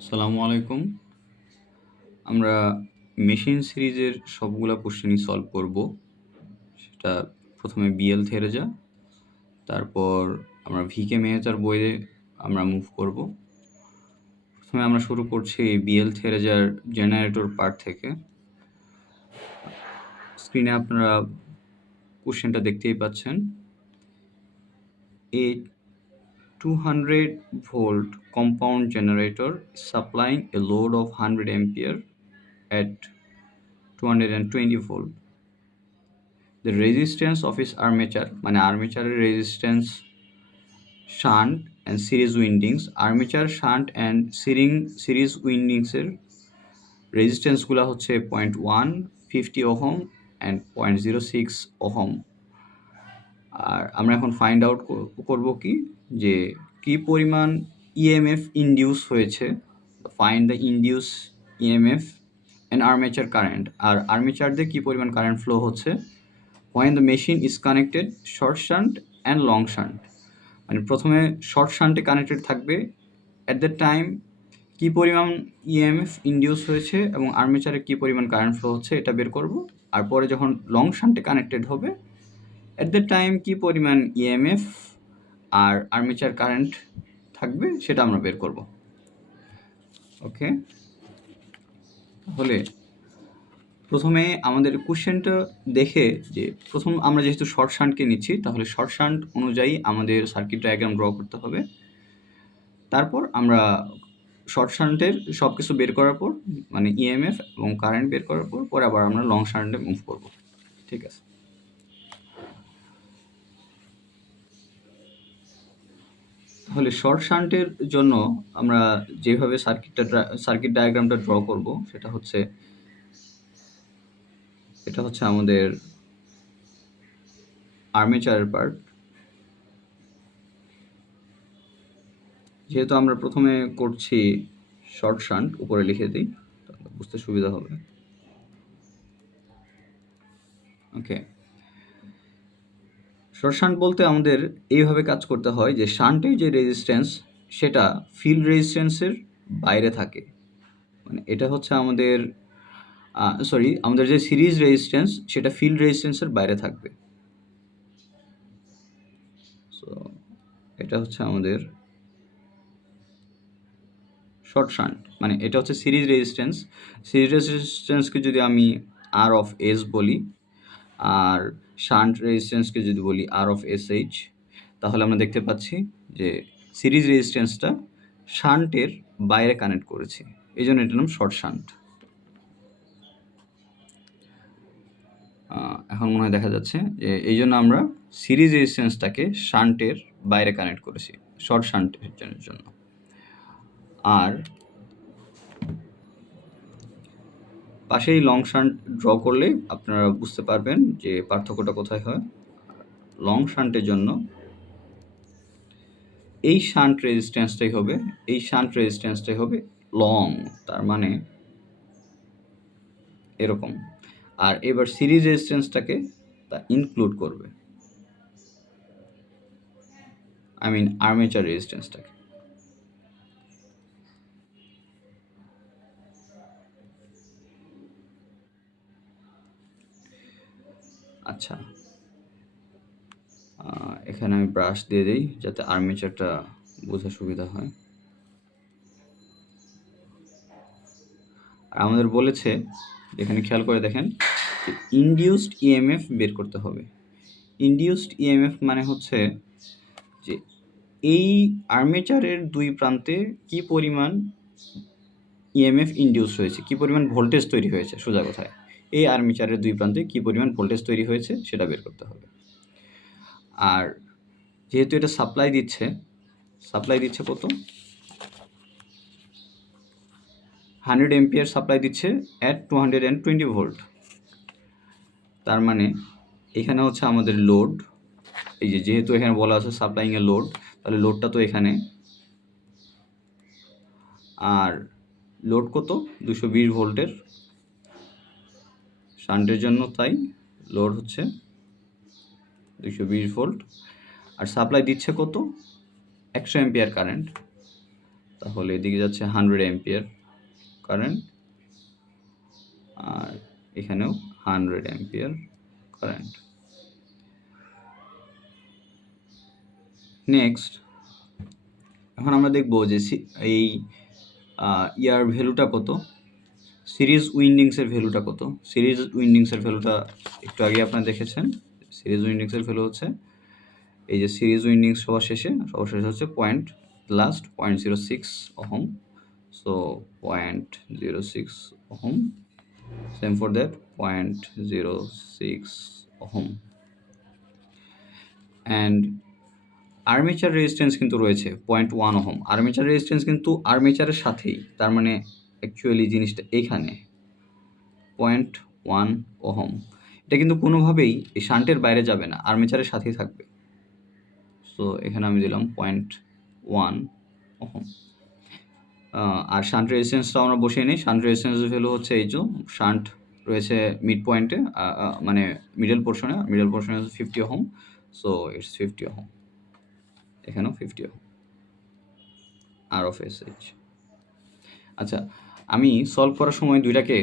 আসসালামু আলাইকুম। আমরা মেশিন সিরিজের সবগুলা কোশ্চেনই সলভ করব। সেটা প্রথমে বিএল থেরেজা, তারপর আমরা ভিকে মেহতার বইয়ে আমরা মুভ করব। প্রথমে আমরা শুরু করছি বিএল থেরেজার জেনারেটর পার্ট থেকে। স্ক্রিনে আপনারা কোশ্চেনটা দেখতেই পাচ্ছেন। A 200 volt compound generator supplying a load of 100 ampere at 220 volt. The resistance of its armature মানে আর্মেচারের resistance, shunt and series windings, armature shunt and series উইন্ডিংসের রেজিস্ট্যান্সগুলো হচ্ছে 0.1, 50 ওহম অ্যান্ড 0.06 ওহম। আর আমরা এখন ফাইন্ড আউট করব যে কি পরিমাণ ইএমএফ ইনডিউস হয়েছে। Find the induce EMF and armature current. আর আর্মেচার দিয়ে কী পরিমাণ কারেন্ট ফ্লো হচ্ছে when the machine is connected short shunt and long shunt। মানে প্রথমে শর্ট শান্টে কানেক্টেড থাকবে, অ্যাট দ্য টাইম কী পরিমাণ ইএমএফ ইনডিউস হয়েছে এবং আর্মেচারে কী পরিমাণ কারেন্ট ফ্লো হচ্ছে এটা বের করব। আর পরে যখন লং শান্টে কানেক্টেড হবে, অ্যাট দ্য টাইম কী পরিমাণ ইএমএফ আর আর্মেচার কারেন্ট থাকবে সেটা আমরা বের করব। ওকে, তাহলে প্রথমে আমাদের কোশ্চেনটা দেখে যে প্রথম আমরা যেহেতু শর্ট শান্টকে নিচ্ছি, তাহলে শর্ট শান্ট অনুযায়ী আমাদের সার্কিট ডায়াগ্রাম ড্র করতে হবে। তারপর আমরা শর্ট শান্টের সব কিছু বের করার পর, মানে ইএমএফ এবং কারেন্ট বের করার পর আবার আমরা লং শান্টে মুভ করব। ঠিক আছে, তাহলে শর্ট শান্টের জন্য আমরা যেভাবে সার্কিট ডায়াগ্রামটা ড্র করব সেটা হচ্ছে আমাদের আর্মেচারের পার্ট। যেহেতু আমরা প্রথমে করছি শর্ট শান্ট, উপরে লিখে দিই তাহলে বুঝতে সুবিধা হবে। ওকে, শর্ট শান্ট বলতে আমাদের এইভাবে কাজ করতে হয় যে শান্টের যে রেজিস্ট্যান্স সেটা ফিল্ড রেজিস্ট্যান্সের বাইরে থাকে। মানে এটা হচ্ছে আমাদের আমাদের যে সিরিজ রেজিস্ট্যান্স সেটা ফিল্ড রেজিস্ট্যান্সের বাইরে থাকবে। সো এটা হচ্ছে আমাদের শর্ট শান্ট, মানে এটা হচ্ছে সিরিজ রেজিস্ট্যান্স। সিরিজ রেজিস্ট্যান্সকে যদি আমি আর অফ এস বলি আর শান্ট রেজিস্ট্যান্সকে যদি বলি আর অফ এস এইচ, তাহলে আমরা দেখতে পাচ্ছি যে সিরিজ রেজিস্ট্যান্সটা শান্টের বাইরে কানেক্ট করেছি, এই জন্য এটার নাম শর্ট শান্ট। এখন মনে হয় দেখা যাচ্ছে যে এই জন্য আমরা সিরিজ রেজিস্ট্যান্সটাকে শান্টের বাইরে কানেক্ট করেছি শর্ট শান্টের জন্য। আর পাশেই লং শান্ট ড্র করলে আপনারা বুঝতে পারবেন যে পার্থক্যটা কোথায় হয়। লং শান্টের জন্য এই শান্ট রেজিস্ট্যান্সটাই হবে লং, তার মানে এরকম। আর এবার সিরিজ রেজিস্ট্যান্সটাকে তা ইনক্লুড করবে, আর্মেচার রেজিস্ট্যান্সটাকে। আচ্ছা, এখানে আমি ব্রাশ দিয়ে দিই যাতে আর্মেচারটা বোঝা সুবিধা হয়। আর আমাদের বলেছে, এখানে খেয়াল করে দেখেন, ইনডিউসড ইএমএফ বের করতে হবে। ইনডিউসড ইএমএফ মানে হচ্ছে যে এই আর্মেচারের দুই প্রান্তে কি পরিমাণ ইএমএফ ইনডিউস হয়েছে, কি পরিমাণ ভোল্টেজ তৈরি হয়েছে। সোজা কথায় এই আর্মেচারের দুই প্রান্তে কি পরিমাণ ভোল্টেজ তৈরি হয়েছে সেটা বের করতে হবে। আর যেহেতু এটা সাপ্লাই দিচ্ছে কত, 100 এম্পিয়ার সাপ্লাই দিচ্ছে অ্যাট 220 ভোল্ট। তার মানে এখানে হচ্ছে আমাদের লোড, এই যেহেতু এখানে বলা আছে সাপ্লাইং এ লোড, তাহলে লোডটা তো এখানে। আর লোড কত, 220 ভোল্টের শান্টের জন্য, তাই লোড হচ্ছে 220 ভোল্ট। আর সাপ্লাই দিচ্ছে কত, 100 এম্পিয়ার কারেন্ট। তাহলে এদিকে যাচ্ছে 100 অ্যাম্পিয়ার কারেন্ট, আর এখানেও 100 অ্যাম্পিয়ার কারেন্ট। নেক্সট এখন আমরা দেখব যে এই ইয়ার ভ্যালুটা কত, সিরিজ উইন্ডিংসের ভ্যালুটা কত। সিরিজ উইন্ডিংসের ভ্যালুটা একটু আগে আপনারা দেখেছেন। সিরিজ উইন্ডিংসের ভ্যালু হচ্ছে এই যে সিরিজ উইন্ডিংস সবার শেষে হচ্ছে last 0.06 ohm. So 0.06 ohm, same for that 0.06 ohm. And armature resistance কিন্তু রয়েছে 0.1 ওহম। আর্মেচার রেজিস্ট্যান্স কিন্তু আর্মেচারের সাথেই, তার মানে অ্যাকচুয়ালি জিনিসটা এখানে 0.1 ওহম। এটা কিন্তু কোনোভাবেই এই শান্টের বাইরে যাবে না, আর্মেচারের সাথেই থাকবে। সো এখানে আমি দিলাম 0.1 ওহম। আর শান্ট রেজিস্ট্যান্সটাও আমরা বসিয়ে নিই। শান্ট রেজিস্ট্যান্সের ভ্যালু হচ্ছে এই যে শান্ট রয়েছে মিড পয়েন্টে, মানে মিডল পোর্শনে হচ্ছে 50 ওহম। সো ইটস 50 ওহম, এখানেও 50 ওহম আর অফ এস এইচ। আচ্ছা, আমি সলভ করার সময় দুইটাকে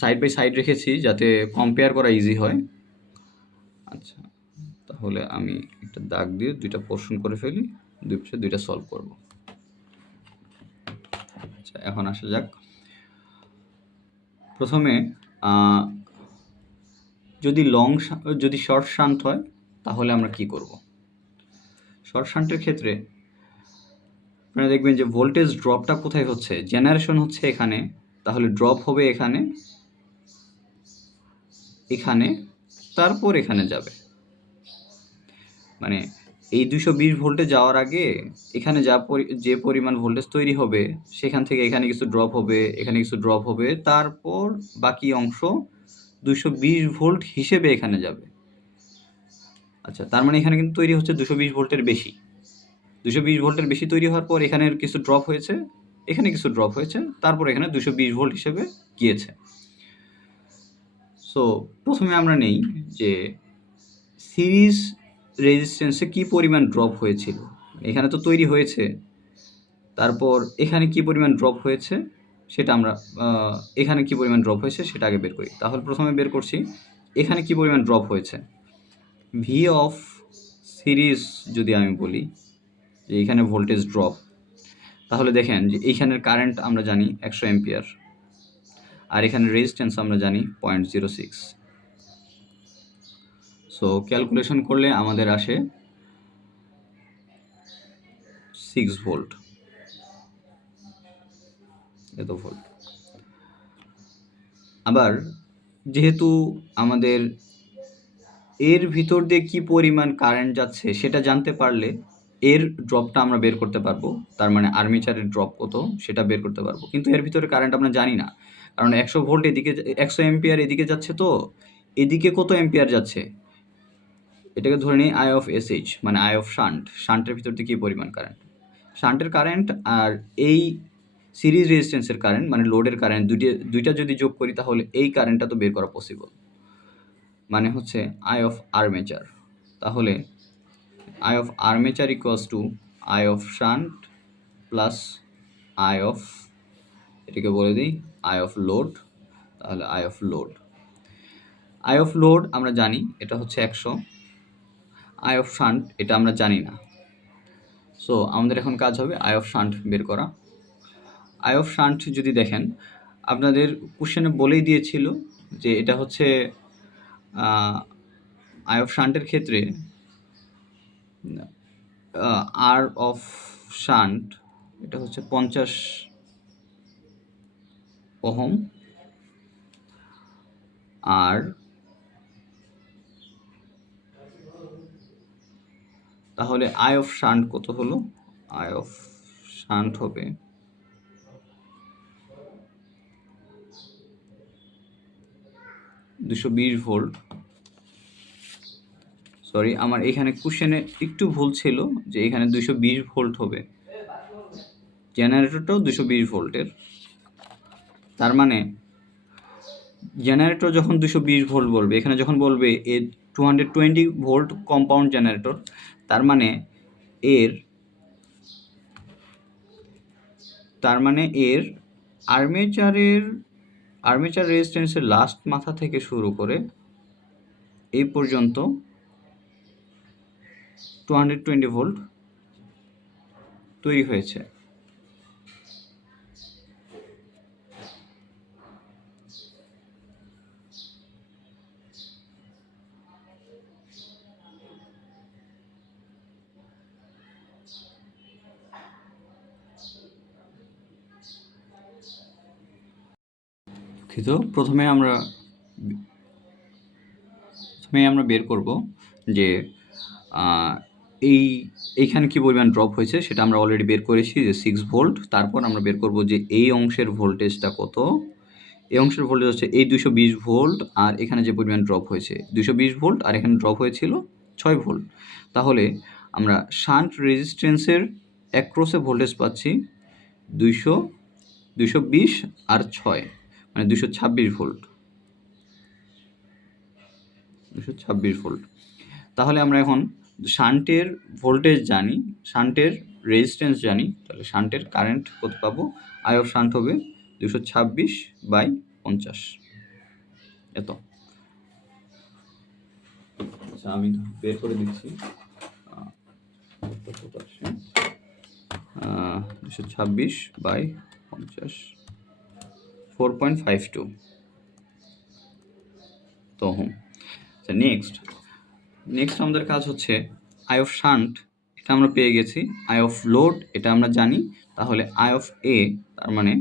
সাইড বাই সাইড রেখেছি যাতে কম্পেয়ার করা ইজি হয়। আচ্ছা, তাহলে আমি একটা দাগ দিয়ে দুইটা পোর্শন করে ফেলি, দুইটা সলভ করব। আচ্ছা, এখন আসা যাক। প্রথমে যদি শর্ট শান্ট হয় তাহলে আমরা কি করব। শর্ট শান্টের ক্ষেত্রে আপনারা দেখবেন যে ভোল্টেজ ড্রপটা কোথায় হচ্ছে, জেনারেশন হচ্ছে এখানে, তাহলে ড্রপ হবে এখানে, তারপর এখানে যাবে। মানে এই 220 ভোল্টে যাওয়ার আগে এখানে যে পরিমাণ ভোল্টেজ তৈরি হবে সেখান থেকে এখানে কিছু ড্রপ হবে, এখানে কিছু ড্রপ হবে, তারপর বাকি অংশ 220 ভোল্ট হিসেবে এখানে যাবে। আচ্ছা, তার মানে এখানে কিন্তু তৈরি হচ্ছে 220 ভোল্টের বেশি। 220 ভোল্টের বেশি তৈরি হওয়ার পর এখানে কিছু ড্রপ হয়েছে, এখানে কিছু ড্রপ হয়েছে, তারপর এখানে 220 ভোল্ট হিসেবে গিয়েছে। সো প্রথমে আমরা নেই যে সিরিজ রেজিস্ট্যান্সে কি পরিমাণ ড্রপ হয়েছিল। এখানে তো তৈরি হয়েছে, তারপর এখানে কি পরিমাণ ড্রপ হয়েছে সেটা আমরা এখানে কি পরিমাণ ড্রপ হয়েছে সেটা আগে বের করি। তাহলে প্রথমে বের করছি এখানে কি পরিমাণ ড্রপ হয়েছে। ভি অফ সিরিজ যদি আমি বলি যে এখানে ভোল্টেজ ড্রপ, তাহলে দেখেন যে এইখানের কারেন্ট আমরা জানি 100 অ্যাম্পিয়ার, আর এখানে রেজিস্ট্যান্স আমরা জানি 0.06। সো ক্যালকুলেশন করলে আমাদের আসে 6 ভোল্ট, এত ভোল্ট। আবার যেহেতু আমাদের এর ভিতর দিয়ে কি পরিমাণ কারেন্ট যাচ্ছে সেটা জানতে পারলে এর ড্রপটা আমরা বের করতে পারবো, তার মানে আর্মেচারের ড্রপ কত সেটা বের করতে পারবো। কিন্তু এর ভিতরে কারেন্ট আমরা জানি না, কারণ 100 ভোল্ট এদিকে, 100 অ্যাম্পিয়ার এদিকে যাচ্ছে, তো এদিকে কত অ্যাম্পিয়ার যাচ্ছে এটাকে ধরে নিই আই অফ এস এইচ, মানে আই অফ শান্টের ভিতর দিয়ে কী পরিমাণ কারেন্ট। শান্টের কারেন্ট আর এই সিরিজ রেজিস্ট্যান্সের কারেন্ট মানে লোডের কারেন্ট দুইটা যদি যোগ করি তাহলে এই কারেন্টটা তো বের করা পসিবল, মানে হচ্ছে আই অফ আর্মেচার। তাহলে I of armature equals to I of shunt plus I of, এটাকে বলে দিই আই অফ লোড। তাহলে আই অফ লোড আমরা জানি এটা হচ্ছে 100, আই অফ শান্ট এটা আমরা জানি না। সো আমাদের এখন কাজ হবে আই অফ শান্ট বের করা। আই অফ শান্ট যদি দেখেন আপনাদের কোশ্চেনে বলেই দিয়েছিল যে এটা হচ্ছে আই অফ শান্টের ক্ষেত্রে আর অফ শান্ট এটা হচ্ছে 50 ওহম, আর তাহলে আই অফ শান্ট কত হলো, আই অফ শান্ট হবে 220 ভোল্ট। সরি, আমার এখানে কোশ্চেনে একটু ভুল ছিল যে এখানে 220 ভোল্ট হবে, জেনারেটরটাও 220 ভোল্টের। তার মানে জেনারেটর যখন 220 ভোল্ট বলবে, এখানে যখন বলবে এ 220 ভোল্ট কম্পাউন্ড জেনারেটর, তার মানে এর তার মানে এর আর্মেচার রেজিস্ট্যান্সের লাস্ট মাথা থেকে শুরু করে এই পর্যন্ত 220 ভোল্ট তৈরি হয়েছে। প্রথমে আমরা বের করব যে এইখানে কি পরিমাণ ড্রপ হয়েছে, সেটা আমরা অলরেডি বের করেছি যে 6 ভোল্ট। তারপর আমরা বের করব যে এই অংশের ভোল্টেজটা কত। এই অংশের ভোল্টেজ হচ্ছে এই 220 ভোল্ট, আর এখানে যে পরিমাণ ড্রপ হয়েছে 220 ভোল্ট, আর এখানে ড্রপ হয়েছিল 6 ভোল্ট। তাহলে আমরা শান্ট রেজিস্ট্যান্সের অ্যাক্রসে ভোল্টেজ পাচ্ছি 220 আর 6 মানে 226 ভোল্ট। 226 ভোল্ট। তাহলে আমরা এখন শান্টের ভোল্টেজ জানি, শান্টের রেজিস্ট্যান্স জানি, তাহলে শান্টের কারেন্ট কত পাবো? আই অফ শান্ট হবে 226/50। এত। আচ্ছা, আমি বের করে দিচ্ছি। 226/50 4.52 তো ওহম। আচ্ছা, নেক্সট আমাদের কাজ হচ্ছে আই অফ শান্ট, এটা আমরা পেয়ে গেছি। আই অফ লোড এটা আমরা জানি। তাহলে আই অফ এ, তার মানে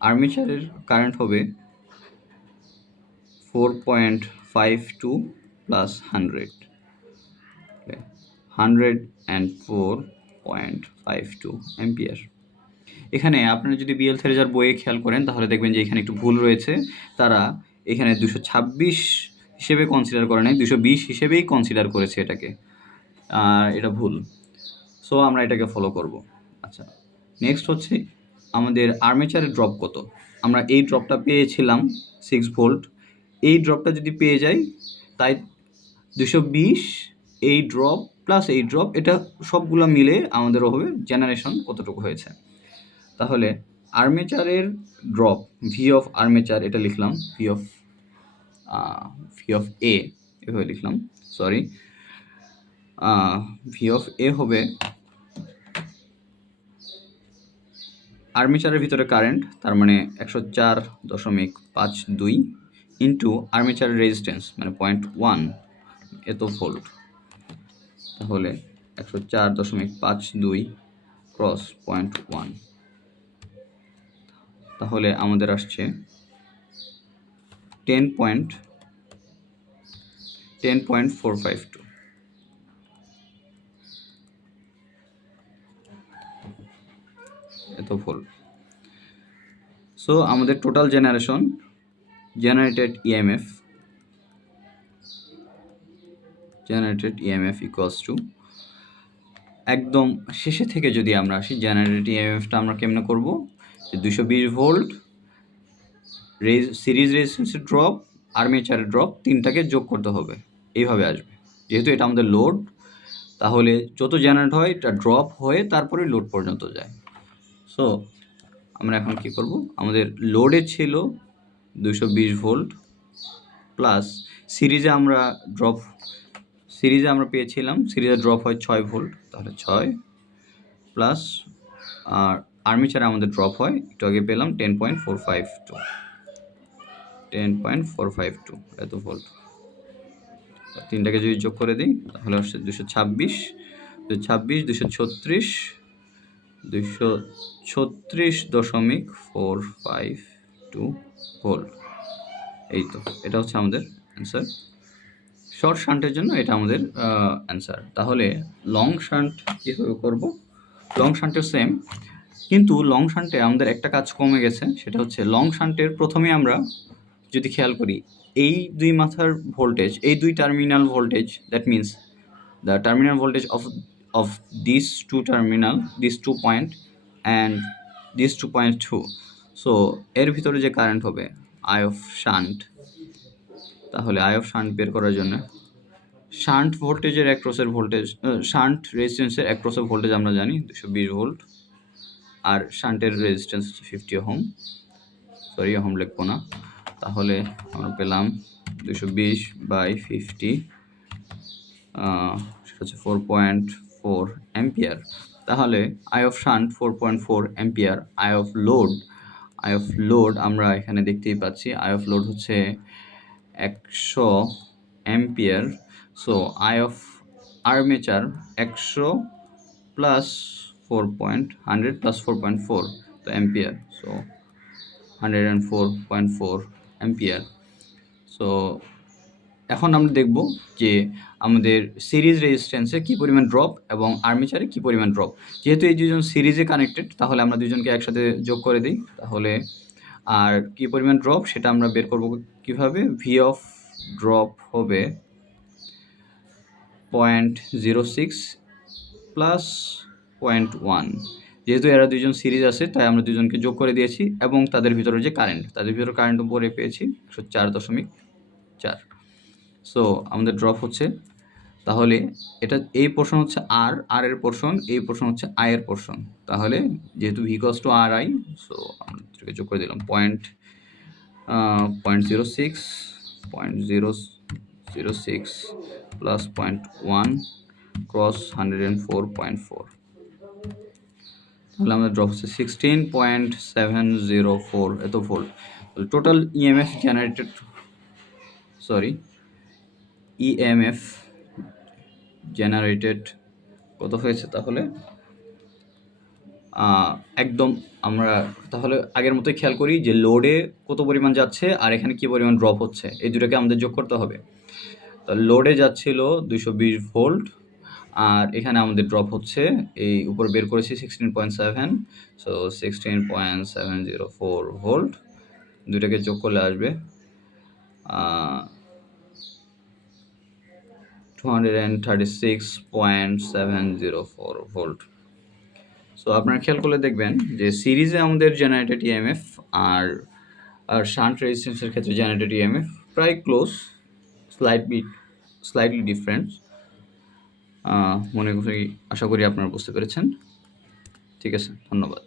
আর্মেচারের কারেন্ট হবে 4.52 প্লাস 104.52 অ্যাম্পিয়ার। এখানে আপনারা যদি বিএল থেরেজার বইয়ে খেয়াল করেন তাহলে দেখবেন যে এখানে একটু ভুল রয়েছে। তারা এখানে 226 হিসেবে কনসিডার করে নাই, 220 হিসেবেই কনসিডার করেছে এটাকে। এটা ভুল। সো আমরা এটাকে ফলো করব। আচ্ছা, নেক্সট হচ্ছে আমাদের আর্মেচারের ড্রপ কত। আমরা এই ড্রপটা পেয়েছিলাম 6 ভোল্ট। এই ড্রপটা যদি পেয়ে যাই, তাই 220 এই ড্রপ প্লাস এই ড্রপ, এটা সবগুলো মিলে আমাদের হবে জেনারেশন কতটুকু হয়েছে। তাহলে আর্মেচারের ড্রপ ভি অফ আর্মেচার, এটা লিখলাম ভি অফ এ, এভাবে লিখলাম, সরি। ভি অফ এ হবে আর্মেচারের ভিতরে কারেন্ট, তার মানে 104.52 ইন্টু আর্মেচারের রেজিস্ট্যান্স মানে 0.1 এত ভোল্ট। তাহলে 104.52 ক্রস 0.1, তাহলে আমাদের আসছে 10.452 এত ভোল্ট। সো আমাদের total generated EMF equals to, একদম শেষে থেকে যদি আমরা আসি, জেনারেটেড ইএমএফটা আমরা কেমনে করব? যে 220 ভোল্ট সিরিজ রেজিস্ট্যান্সের ড্রপ, আর্মেচারের ড্রপ, তিনটাকে যোগ করতে হবে, এইভাবে আসবে। যেহেতু এটা আমাদের লোড, তাহলে যত জেনারেট হয় এটা ড্রপ হয়ে তারপরে লোড পর্যন্ত যায়। সো আমরা এখন কি করব? আমাদের লোডে ছিল 220 ভোল্ট প্লাস সিরিজে আমরা পেয়েছিলাম, সিরিজে ড্রপ হয় 6 ভোল্ট, তাহলে 6 প্লাস আর আর্মেচারে আমাদের ড্রপ হয়, একটু আগে পেলাম 10.452 এত ভোল্ট। তিনটাকে যদি যোগ করে দিই তাহলে হচ্ছে 236.452 ভোল্ট। এই তো, এটা হচ্ছে আমাদের অ্যান্সার। শর্ট শান্টের জন্য এটা আমাদের অ্যান্সার। তাহলে লং শান্ট কীভাবে করব? লং শান্টের সেম, কিন্তু লং শান্টে আমাদের একটা কাজ কমে গেছে, সেটা হচ্ছে লং শান্টের প্রথমে আমরা যদি খেয়াল করি, এই দুই মাথার ভোল্টেজ, এই দুই terminal voltage, that means the terminal voltage of this two point and this 2.2। So এর ভিতরে যে কারেন্ট হবে আই অফ শান্ট, তাহলে আই অফ শান্ট বের করার জন্য শান্ট রেজিস্ট্যান্সের অ্যাক্রসের ভোল্টেজ আমরা জানি 220 ভোল্ট, আর শান্টের রেজিস্ট্যান্স হচ্ছে 50 ওহম, সরি ওহম লিখবো না, তাহলে আমরা পেলাম 220/50, সেটা হচ্ছে 4.4 অ্যাম্পিয়ার। তাহলে I of shunt 4.4 ampere, I of load আমরা এখানে দেখতেই পাচ্ছি, আই অফ লোড হচ্ছে 100 ampere. So I of armature 100 plus 100 plus 4.4, তো অ্যাম্পিয়ার, সো 104.4 অ্যাম্পিয়ার। সো এখন আমরা দেখব যে আমাদের সিরিজ রেজিস্ট্যান্সে কী পরিমাণ ড্রপ এবং আর্মেচারে কী পরিমাণ ড্রপ। যেহেতু এই দুজন সিরিজে কানেক্টেড, তাহলে আমরা দুজনকে একসাথে যোগ করে দিই, তাহলে আর কী পরিমাণ ড্রপ সেটা আমরা বের করব কীভাবে। ভি অফ ড্রপ হবে 0.06 প্লাস 0.1, যেহেতু এরা দুজন সিরিজ আছে তাই আমরা দুজনকে যোগ করে দিয়েছি, এবং তাদের ভিতরে যে কারেন্ট, তাদের ভিতরে কারেন্ট উপরে পেয়েছি 104.4। সো আমাদের ড্রপ হচ্ছে, তাহলে এটা এই পোর্শন হচ্ছে আর এর পোর্শন, এই পোর্শন হচ্ছে আই এর পোর্শন, তাহলে যেহেতু V cos two R I, so আমরা যোগ করে দিলাম 0.06 প্লাস 0.1 ক্রস 104.4, তাহলে আমাদের ড্রপ হচ্ছে 16.704 এত ভোল্ট। টোটাল ইএমএফ জেনারেটেড কত হয়েছে, তাহলে একদম আমরা তাহলে আগের মতোই খেয়াল করি যে লোডে কত পরিমাণ যাচ্ছে আর এখানে কী পরিমাণ ড্রপ হচ্ছে, এই দুটোকে আমাদের যোগ করতে হবে। তো লোডে যাচ্ছিল 220 ভোল্ট, আর এখানে আমাদের ড্রপ হচ্ছে, এই উপর বের করেছি 16.7, সো 16.704 ভোল্ট, দুটাকে যোগ করলে আসবে 236.704 ভোল্ট। সো আপনারা খেয়াল করলে দেখবেন যে সিরিজে আমাদের জেনারেটেড ইএমএফ আর শান্ট রেজিস্ট্যান্সের ক্ষেত্রে জেনারেটেড ইএমএফ প্রায় ক্লোজ, স্লাইটলি ডিফারেন্ট। আশা করি আপনারা বুঝতে পেরেছেন। ঠিক আছে, ধন্যবাদ।